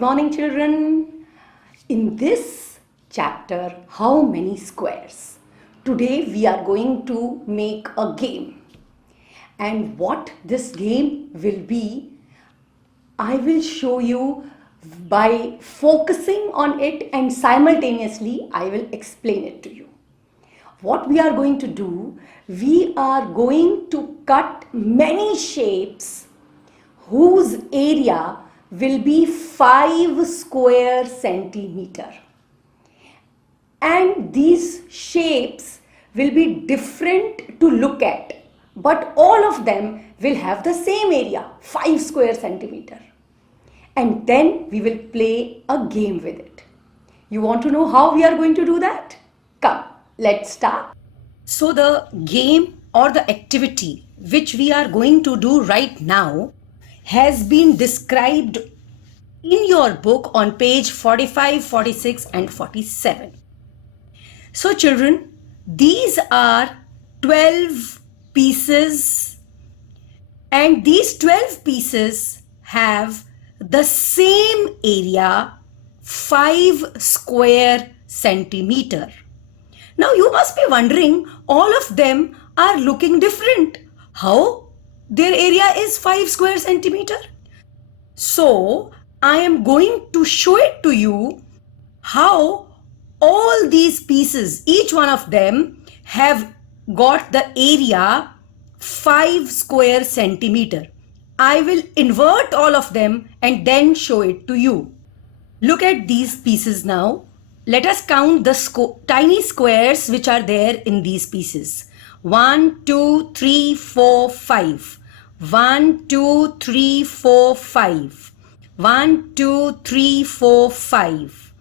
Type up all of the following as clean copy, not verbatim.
Good morning, children. In this chapter, How Many Squares? Today we are going to make a game. And what this game will be, I will show you by focusing on it, and simultaneously I will explain it to you. What we are going to do, we are going to cut many shapes whose area will be 5 square centimeter. And these shapes will be different to look at, but all of them will have the same area, 5 square centimeter. And then we will play a game with it. You want to know how we are going to do that? Come, let's start. So the game or the activity which we are going to do right now has been described in your book on page 45, 46 and 47. So children, these are 12 pieces, and these 12 pieces have the same area, 5 square centimeter. Now you must be wondering, all of them are looking different. How their area is 5 square centimeter? So I am going to show it to you how all these pieces, each one of them, have got the area 5 square centimeter. I will invert all of them and then show it to you. Look at these pieces now. Let us count the tiny squares which are there in these pieces. 1, 2, 3, 4, 5. 1, 2, 3, 4, 5. 1, 2, 3, 4, 5.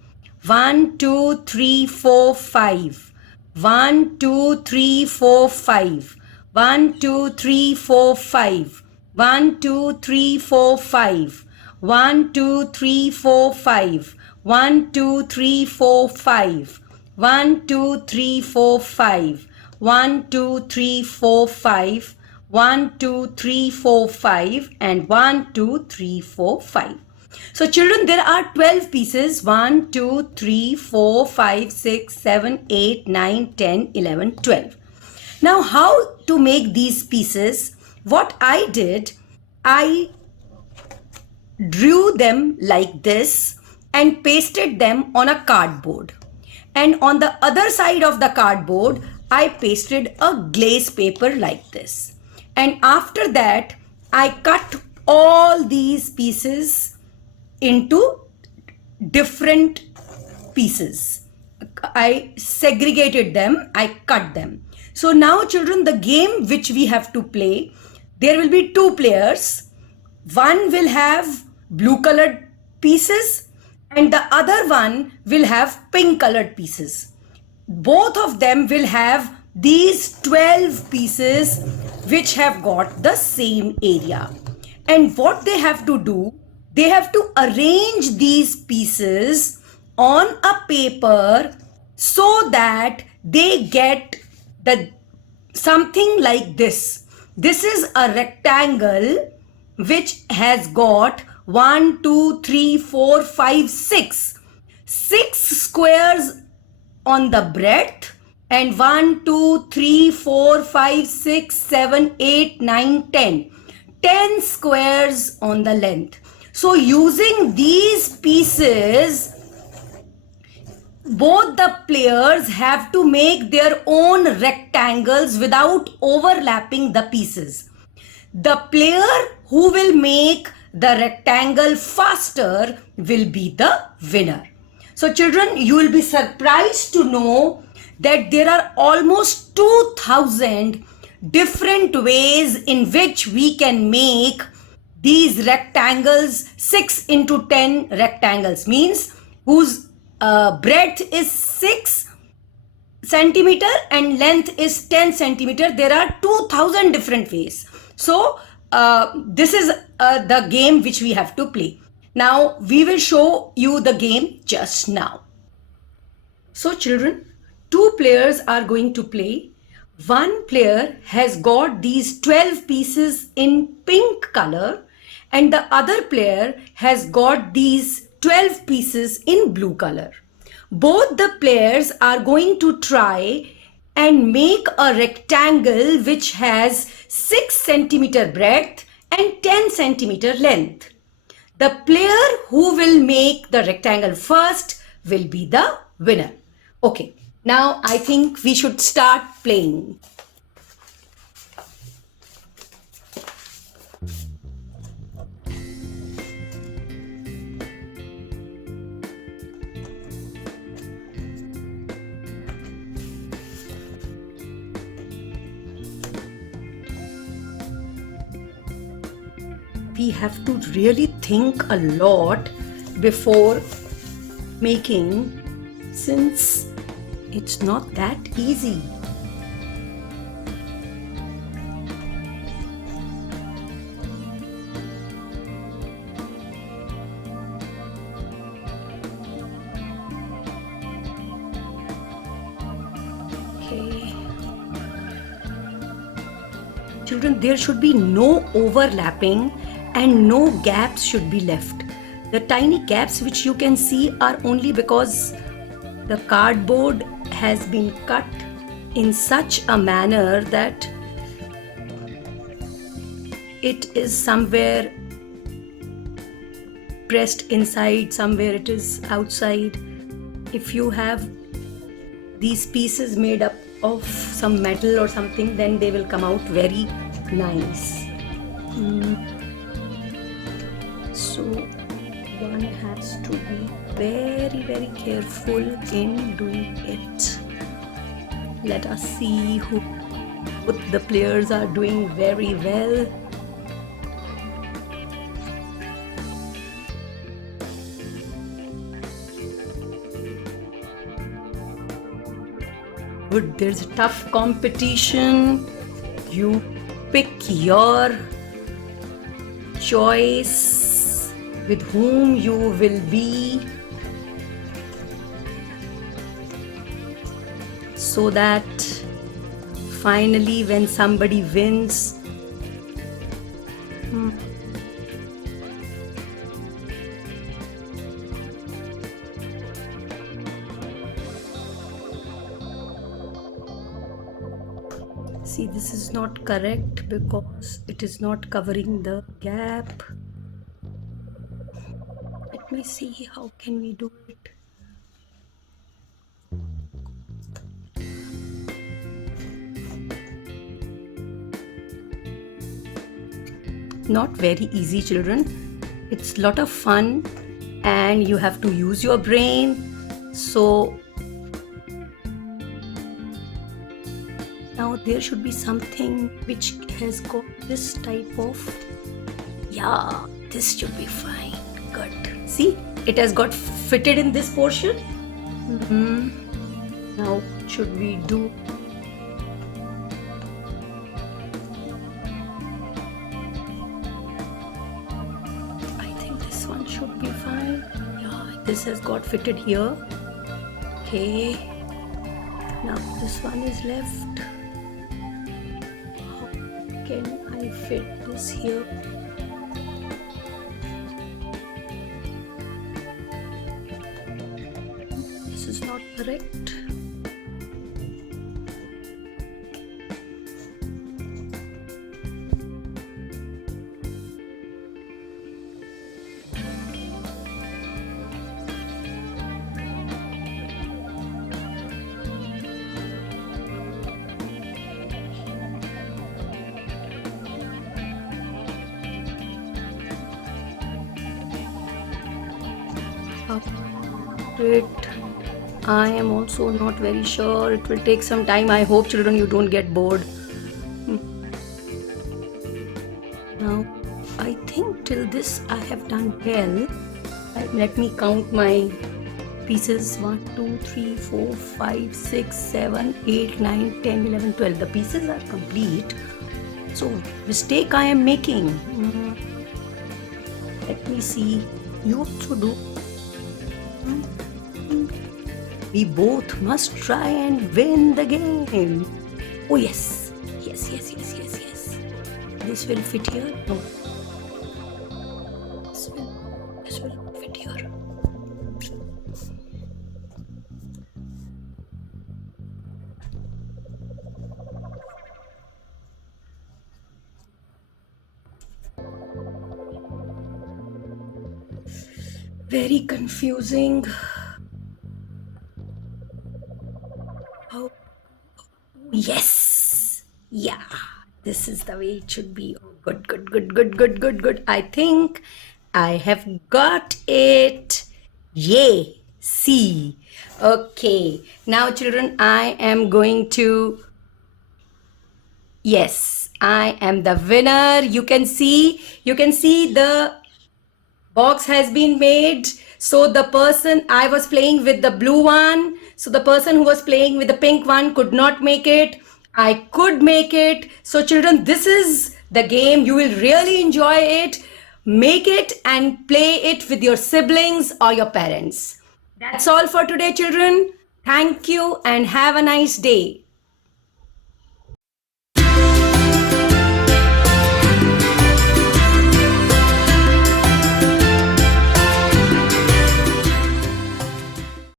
1, 2, 3, 4, 5. 1, 2, 3, 4, 5. 1, 2, 3, 4, 5. 1, 2, 3, 4, 5. 1, 2, 3, 4, 5. 1, 2, 3, 4, 5. 1, 2, 3, 4, 5. 1, 2, 3, 4, 5. 1, 2, 3, 4, 5 and 1, 2, 3, 4, 5. So children, there are 12 pieces. 1, 2, 3, 4, 5, 6, 7, 8, 9, 10, 11, 12. Now how to make these pieces? What I did, I drew them like this and pasted them on a cardboard. And on the other side of the cardboard, I pasted a glaze paper like this. And after that, I cut all these pieces into different pieces. I segregated them, I cut them. So now children, the game which we have to play, there will be 2 players. One will have blue colored pieces and the other one will have pink colored pieces. Both of them will have these 12 pieces which have got the same area. And what they have to do, they have to arrange these pieces on a paper so that they get something like this. This is a rectangle which has got 1, 2, 3, 4, 5, 6. 6 squares on the breadth and 1, 2, 3, 4, 5, 6, 7, 8, 9, 10. 10 squares on the length. So using these pieces, both the players have to make their own rectangles without overlapping the pieces. The player who will make the rectangle faster will be the winner. So children, you will be surprised to know that there are almost 2000 different ways in which we can make these rectangles. 6 into 10 rectangles means whose breadth is 6 centimeter and length is 10 centimeter. There are 2000 different ways. So this is the game which we have to play. Now we will show you the game just now. So children, 2 players are going to play. One player has got these 12 pieces in pink color and the other player has got these 12 pieces in blue color. Both the players are going to try and make a rectangle which has 6 centimeter breadth and 10 centimeter length. The player who will make the rectangle first will be the winner. Okay, now I think we should start playing. We have to really think a lot before making, since it's not that easy. Okay. Children, there should be no overlapping and no gaps should be left. The tiny gaps which you can see are only because the cardboard has been cut in such a manner that it is somewhere pressed inside, somewhere it is outside. If you have these pieces made up of some metal or something, then they will come out very nice. So one has to be very, very careful in doing it. Let us see who the players are doing very well. Good, there's a tough competition. You pick your choice with whom you will be, so that finally when somebody wins, see, this is not correct because it is not covering the gap. Let me see how can we do it. Not very easy, children. It's a lot of fun and you have to use your brain. So now there should be something which has got this type of, yeah, this should be fine. Good. See, it has got fitted in this portion. Now what should we do? I think this one should be fine. Yeah, this has got fitted here. Okay. Now this one is left. How can I fit this here? This is not correct. It. I am also not very sure. It will take some time. I hope, children, you don't get bored. Now, I think till this I have done well. Let me count my pieces. 1, 2, 3, 4, 5, 6, 7, 8, 9, 10, 11, 12. The pieces are complete. So, mistake I am making. Let me see. You also do. We both must try and win the game. Oh yes. Yes. This will fit here. No. This will fit here. Very confusing. Oh, yes. Yeah. This is the way it should be. Oh, good, good, good, good, good, good, good. I think I have got it. Yay. C. Okay. Now, children, I am going to. Yes, I am the winner. You can see the box has been made. So the person I was playing with the blue one, so the person who was playing with the pink one could not make it. I could make it. So children, this is the game. You will really enjoy it. Make it and play it with your siblings or your parents. That's all for today, children. Thank you and have a nice day.